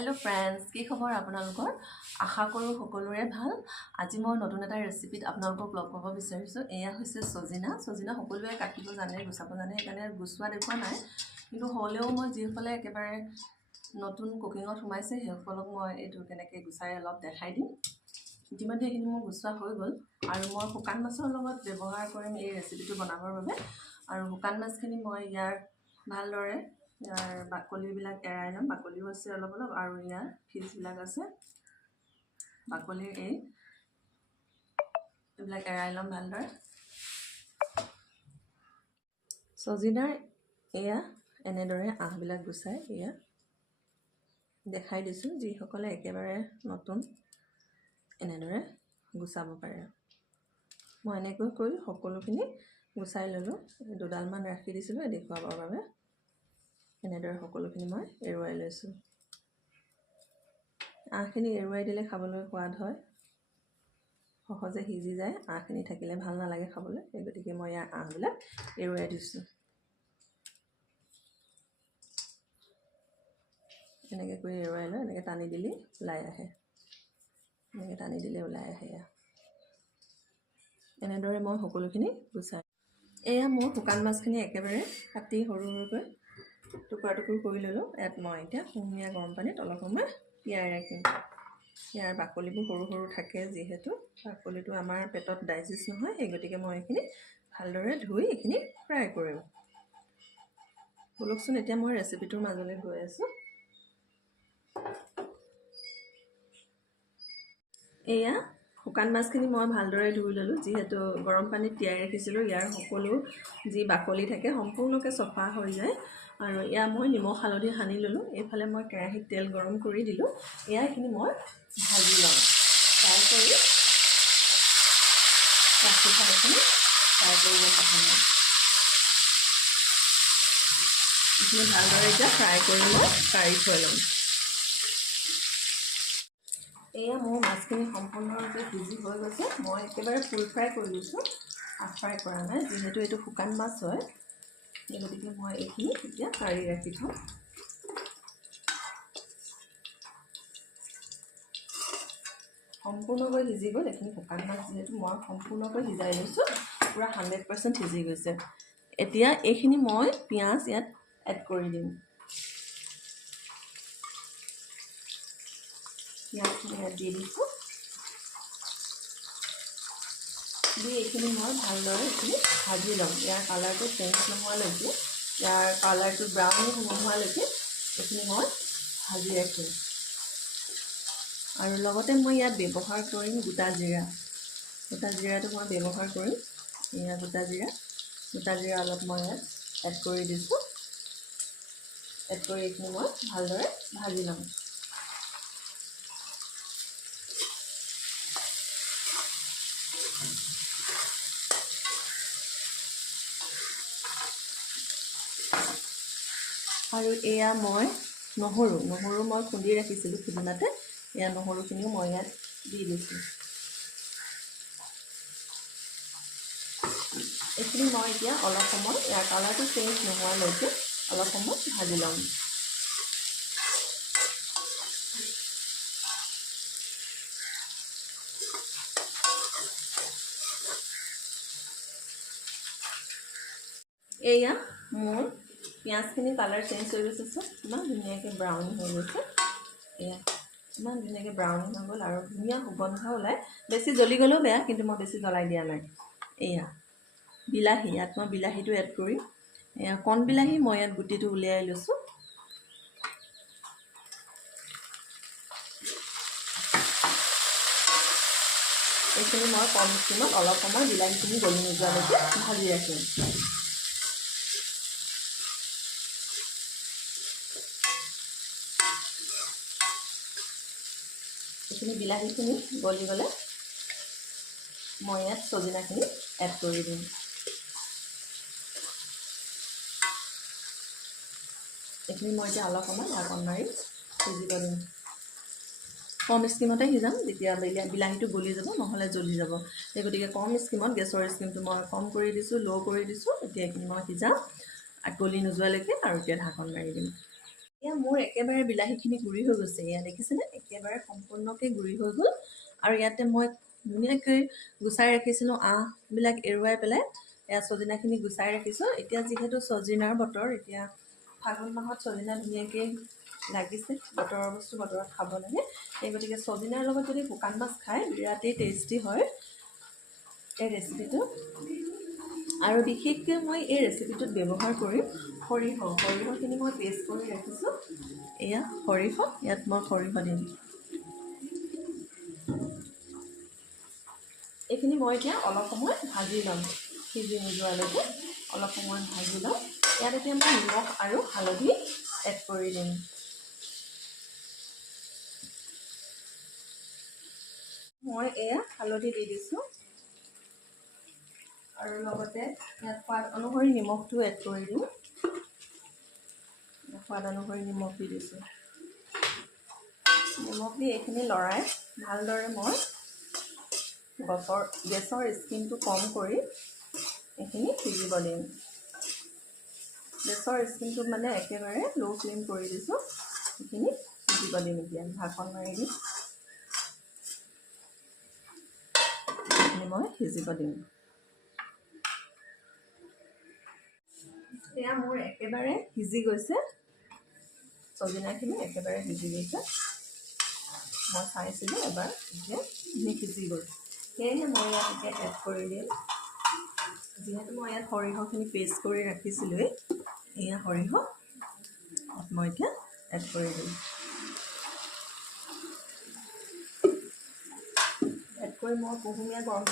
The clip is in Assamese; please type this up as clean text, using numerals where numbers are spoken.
हेलो फ्रेंड्स की खबर आपनलोকৰ आशा करूँ সকলোৰে ভাল। আজি মই নতুন এটা ৰেচিপিত আপোনালোকক লগ পাব বিচাৰিছো। এয়া হৈছে সজিনা। সজিনা সকলোৱে কাটিব জানে, গুছাব জানে, সেইকাৰণে গুছোৱা দেখুৱা নাই, কিন্তু হলেও মই যিসকলে একেবাৰে নতুন কুকিঙত সোমাইছে সেইসকলক মই এইটো কেনেকৈ গুছাই অলপ দেখাই দিম। ইতিমধ্যে এইখিনি মোৰ গুছোৱা হৈ গ'ল আৰু মই শুকান মাছৰ লগত ব্যৱহাৰ কৰিম এই ৰেচিপিটো বনাবৰ বাবে। আৰু শুকান মাছখিনি মই ইয়াৰ ভালদৰে ইয়াৰ বাকলিবিলাক এৰাই ল'ম। বাকলিও আছে অলপ অলপ আৰু ইয়াৰ ফিজবিলাক আছে, বাকলিৰ এইবিলাক এৰাই ল'ম ভালদৰে। সজিনাৰ এয়া এনেদৰে আহবিলাক গুচাই এয়া দেখাই দিছোঁ। যিসকলে একেবাৰে নতুন এনেদৰে গুচাব পাৰে। মই এনেকৈ কৰি সকলোখিনি গুচাই ল'লোঁ। দুডালমান ৰাখি দিছিলোঁ দেখুৱাবৰ বাবে। এনেদৰে সকলোখিনি মই এৰুৱাই লৈছোঁ। আহখিনি এৰুৱাই দিলে খাবলৈ সোৱাদ হয়, সহজে সিজি যায়। আহখিনি থাকিলে ভাল নালাগে খাবলৈ, সেই গতিকে মই ইয়াৰ আহবিলাক এৰুৱাই দিছোঁ। এনেকৈ কৰি এৰুৱাই লৈ এনেকৈ টানি দিলে ওলাই আহে, এনেকৈ টানি দিলে ওলাই আহে। এনেদৰে মই সকলোখিনি গুচাই এয়া মোৰ শুকান মাছখিনি একেবাৰে কাটি সৰু সৰুকৈ টুকুৰা টুকুৰ কৰি ল'লোঁ। ইয়াত মই এতিয়া কুহুমীয়া গৰম পানীত অলপ সময় তিয়াই ৰাখিম। ইয়াৰ বাকলিবোৰ সৰু সৰু থাকে, যিহেতু বাকলিটো আমাৰ পেটত ডাইজেষ্ট নহয়, সেই গতিকে মই এইখিনি ভালদৰে ধুই এইখিনি ফ্ৰাই কৰিম। বলকচোন এতিয়া মই ৰেচিপিটোৰ মাজলৈ গৈ আছোঁ। এয়া শুকান মাছখিনি মই ভালদৰে ধুই ল'লোঁ, যিহেতু গৰম পানীত তিয়াই ৰাখিছিলোঁ। ইয়াৰ সকলো যি বাকলি থাকে সম্পূৰ্ণকৈ চফা হৈ যায়। আৰু এয়া মই নিমখ হালধি সানি ল'লোঁ। এইফালে মই কেৰাহীত তেল গৰম কৰি দিলোঁ। এইখিনি মই ভাজি ল'ম। ফ্ৰাই কৰি ৰাখি ঠাইখিনি ফ্ৰাই কৰিব প্ৰথমে এইখিনি ভালদৰে এতিয়া ফ্ৰাই কৰি মই কাঢ়ি থৈ ল'ম। এয়া মোৰ মাছখিনি সম্পূৰ্ণৰূপে সিজি হৈ গৈছে। মই একেবাৰে ফুল ফ্ৰাই কৰি দিছোঁ, হাফ ফ্ৰাই কৰা নাই, যিহেতু এইটো শুকান মাছ হয়। সেই গতিকে মই এইখিনি এতিয়া কাঢ়ি ৰাখি থওঁ। সম্পূৰ্ণকৈ সিজি গ'ল। এইখিনি শুকান মাছ যিহেতু মই সম্পূৰ্ণকৈ সিজাই লৈছোঁ, পূৰা 100% সিজি গৈছে। এতিয়া এইখিনি মই পিঁয়াজ ইয়াত এড কৰি দিম। পিঁয়াজখিনি ইয়াত দি দিছোঁ। দি এইখিনি মই ভালদৰে এইখিনি ভাজি ল'ম। ইয়াৰ কালাৰটো চেঞ্জ নোহোৱালৈকে, ইয়াৰ কালাৰটো ব্ৰাউন নোহোৱালৈকে এইখিনি মই ভাজি ৰাখিম। আৰু লগতে মই ইয়াত ব্যৱহাৰ কৰিম গোটা জিৰা। গোটা জিৰাটো মই ব্যৱহাৰ কৰিম। এয়া গোটা জিৰা অলপ মই ইয়াত এড কৰি দিছোঁ। এড কৰি এইখিনি মই ভালদৰে ভাজি ল'ম। আৰু এয়া মই নহৰু মই খুন্দি ৰাখিছিলোঁ খুদিনাতে। এয়া নহৰুখিনিও মই ইয়াত দি দিছোঁ। এইখিনি মই এতিয়া অলপ সময় ইয়াৰ কালাৰটো চেঞ্জ নোহোৱালৈকে অলপ সময় ভাজি ল'ম। এয়া মোৰ পিঁয়াজখিনি কালাৰ চেঞ্জ হৈ গৈছে। ইমান ধুনীয়াকৈ ব্ৰাউন হৈ গৈছে। এয়া ইমান ধুনীয়াকৈ ব্ৰাউন হৈ গ'ল আৰু ধুনীয়া সুগন্ধ ওলায়। বেছি জ্বলি গ'লেও বেয়া, কিন্তু মই বেছি জ্বলাই দিয়া নাই। এয়া বিলাহী, ইয়াত মই বিলাহীটো এড কৰিম। এয়া কণ বিলাহী মই ইয়াত গুটিটো উলিয়াই লৈছোঁ। এইখিনি মই কম ষ্টিমত অলপ সময় বিলাহীখিনি গলি নোযোৱালৈকে ভাজি ৰাখিম। এইখিনি বিলাহীখিনি গলি গ'লে মই ইয়াত সজিনাখিনি এড কৰি দিম। এইখিনি মই এতিয়া অলপ সময় ঢাকন মাৰি সিজিব দিম। কম স্কিমতে সিজাম, তেতিয়া বিলাহীটো গলি যাব, নহ'লে জ্বলি যাব। সেই গতিকে কম স্কিমত, গেছৰ স্কিমটো মই কম কৰি দিছোঁ, ল' কৰি দিছোঁ। এতিয়া এইখিনি মই সিজাম গলি নোযোৱালৈকে, আৰু এতিয়া ঢাকন মাৰি দিম। এয়া মোৰ একেবাৰে বিলাহীখিনি গুড়ি হৈ গৈছে। এয়া দেখিছেনে, একেবাৰে সম্পূৰ্ণকৈ গুড়ি হৈ গ'ল। আৰু ইয়াতে মই ধুনীয়াকৈ গুচাই ৰাখিছিলোঁ আঁহবিলাক এৰুৱাই পেলাই। এয়া ছজিনাখিনি গুচাই ৰাখিছোঁ। এতিয়া যিহেতু ছজিনাৰ বতৰ, এতিয়া ফাগুন মাহত ছজিনা ধুনীয়াকৈ লাগিছে। বতৰৰ বস্তু বতৰত খাব লাগে। এই গতিকে ছজিনাৰ লগত যদি শুকান মাছ খায় বিৰাটেই টেষ্টি হয় এই ৰেচিপিটো। আৰু বিশেষকৈ মই এই ৰেচিপিটোত ব্যৱহাৰ কৰিম সৰিয়হখিনি মই পেষ্ট কৰি ৰাখিছোঁ। এয়া সৰিয়হ, ইয়াত মই সৰিয়হ দিম। এইখিনি মই এতিয়া অলপ সময় ভাজি ল'ম, সিজি নোযোৱালৈকে অলপ সময় ভাজি ল'ম। ইয়াত এতিয়া মই নিমখ আৰু হালধি এড কৰি দিম। মই এয়া হালধি দি দিছোঁ আৰু লগতে ইয়াত সোৱাদ অনুসৰি নিমখটো এড কৰি দিওঁ। সোৱাদ অনুসৰি নিমখ দি দিছোঁ। নিমখ দি এইখিনি লৰাই ভালদৰে মই গেছৰ স্কিনটো কম কৰি এইখিনি সিজিব দিম। গেছৰ স্কিনটো মানে একেবাৰে ল' ফ্লেম কৰি দিছোঁ। এইখিনি সিজিব দিম। এতিয়া ঢাকন মাৰি দিম। এইখিনি মই সিজিব দিম। এয়া মোৰ একেবাৰে সিজি গৈছে, ছজিনাখিনি একেবাৰে সিজি গৈছে। মই চাইছিলোঁ এবাৰ, এতিয়া সিজি গ'ল। সেয়েহে মই ইয়াত এতিয়া এড কৰি দিম। যিহেতু মই ইয়াত সৰিয়হখিনি পেষ্ট কৰি ৰাখিছিলোঁৱেই, এয়া সৰিয়হ মই এতিয়া এড কৰি দিম। এড কৰি মই কুহুমীয়া গৰম পানী